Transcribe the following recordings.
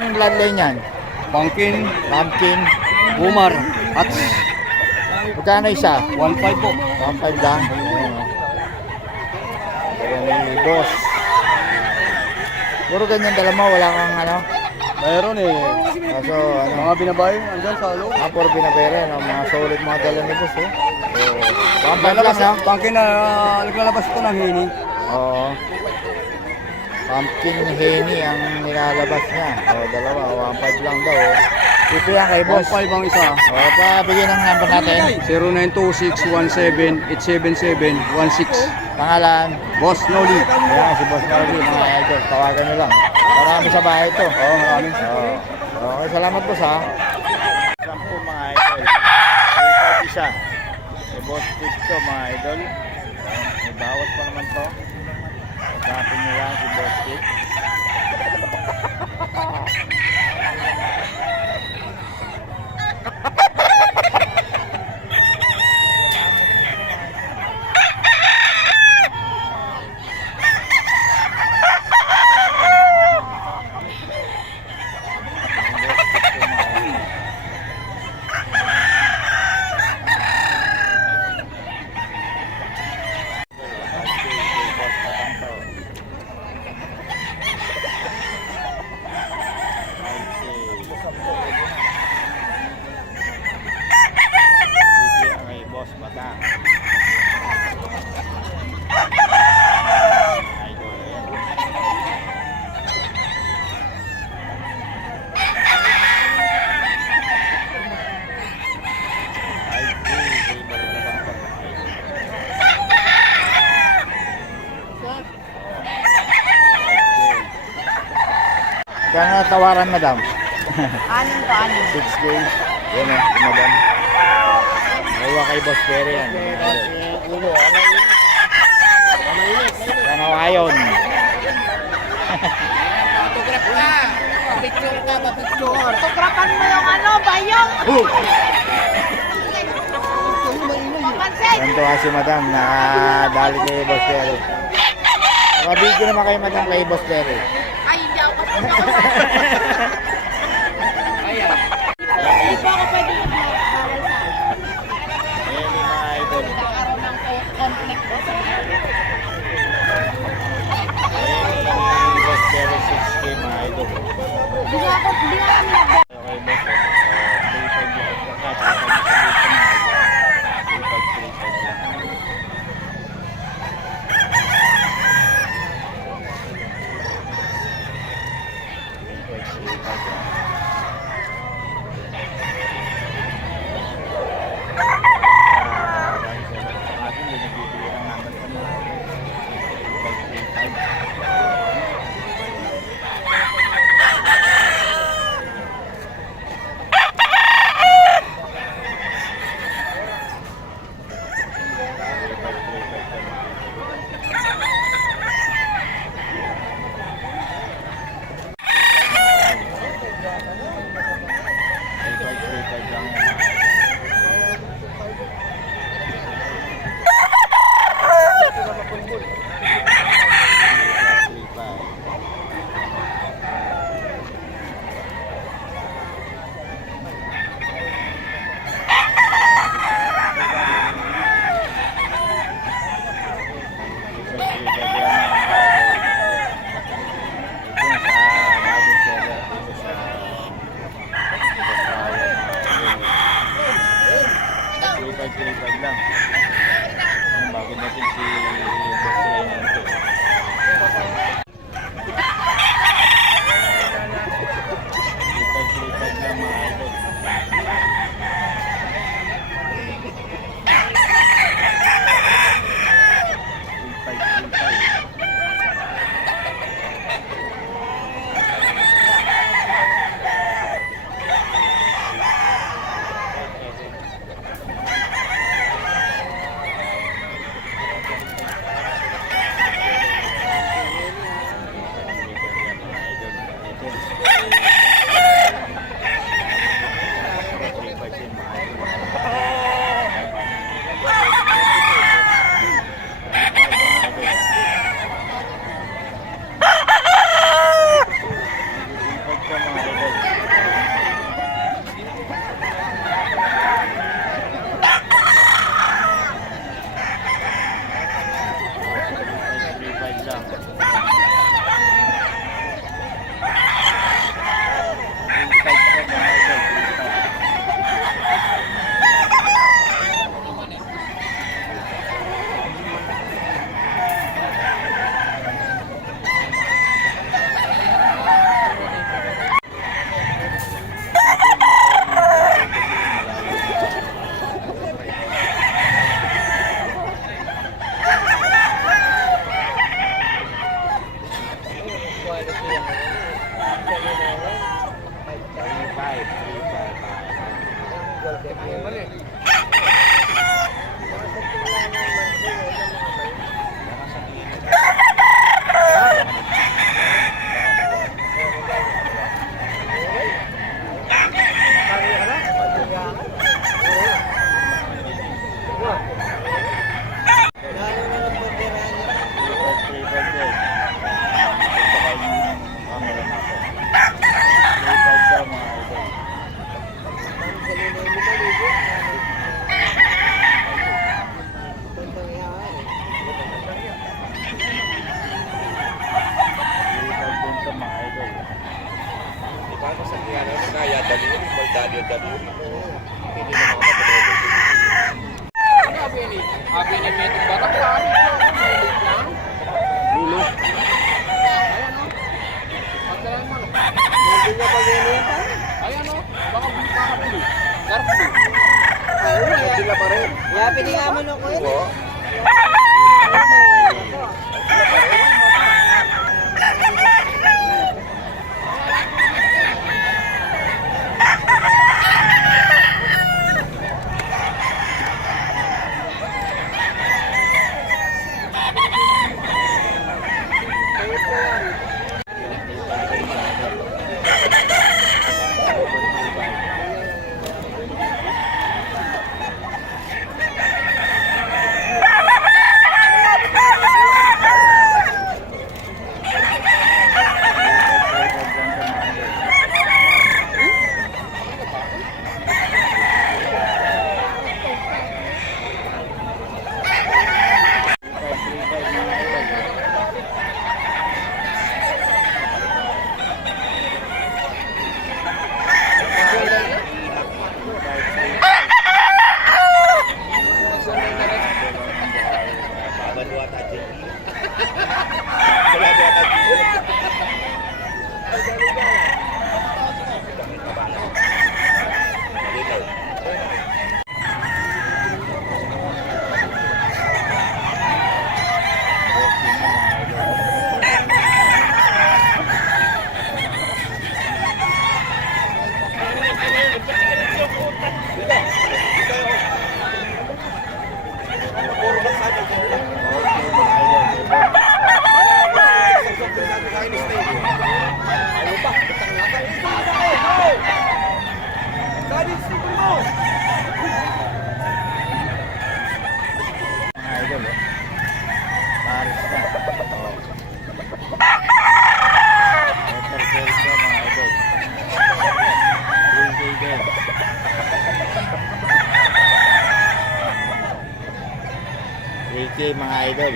Anong bloodline yan? Pumpkin, Bumar. at Magkano isa? 1.5 po. 1.5 lang. Ayan, oh. Ayan ni boss. Puro ganyan dala mo, wala kang ano? Mayroon eh. Kaso ano? Mga binabayo, andyan sa loob. Puro binabere, no? Mga solid mga dala ni boss, oh. So, 1.5 lang, no? Pumpkin na naglalabas ito ng hini. Oo. Pumpkin Henny ang nilalabas niya. O, dalawa. 1.5 lang daw, oh. Ito yan kay boss. 1.5 ang isa. O, bigyan ng number natin. 0926-1787716. Pangalan. Boss Noli. Ayan, si Boss Noli, mga idol. Tawagan nyo lang. Marami sa bahay ito. Oo, marami. Oo. Okay, salamat boss, ha. Sampu, mga idol. Ito isa. Si Boss Tito, mga idol. May bawas pa naman to. Pagkapin nyo lang si Boss Tito. Kaya tawaran, madam. Anin to, anin. 6K. Yan o, madam. Nawa kay Boss Perry yan. Kanawayon. Tukrapan mo yung ano, bayong. Papansin. Ganito si madam na dali kay Boss Perry. Nakabigyo naman kay madam kay Boss Perry. Ay, hindi ako kasi hindi pa ako pwede mag-aral sa Ayan yung mga idol. nagkakaroon ng conflict ko sa Ayan yung Boss Perry 6K, mga idol. Hindi nga kami nag- Okay, boss. 3.5 lang. 3.5 lang. Kaya piningaman ako yun. Mga idol.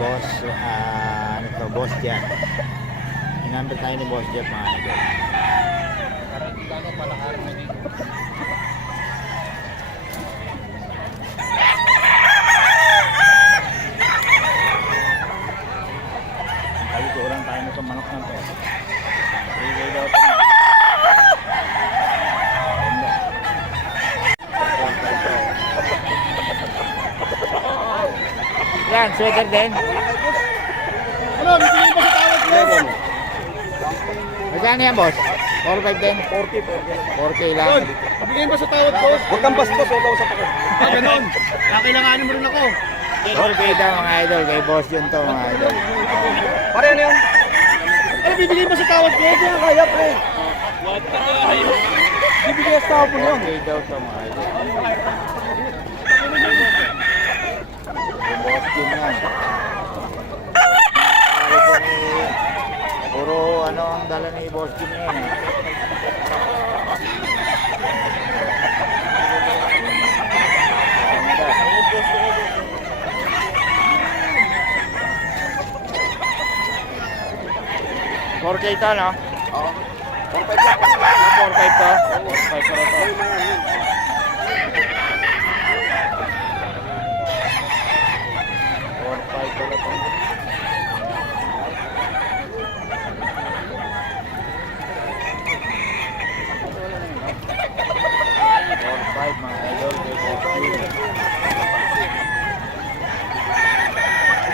Boss, ano to, Boss Jack. Inambil tayo ni Boss Jack, mga idol. Talikuran tayo nito manok na to. 3K daw to. Yan, sweater din. Ano, bibigyan pa sa tawad ko. Magkano yan, boss? 4-5 din? 4K lang. Bibigyan pa sa tawad ko. Huwag kang bastos, huwag ako sa pakot. Ganon. Kakailanganin mo rin ako. 4K daw, mga idol. Kay boss yun to, mga idol. Pare, ano yun? Ano, bibigyan pa sa tawad ko? Hindi na kaya, pre. Bibigyan sa tawad ko yun. 4K daw to, mga idol. Kay boss yun yan. Puro ano ang dala ni Boss Jim ngayon. $4K to, no? Oo. 4-5 to? 4-5 to? 4-5 to.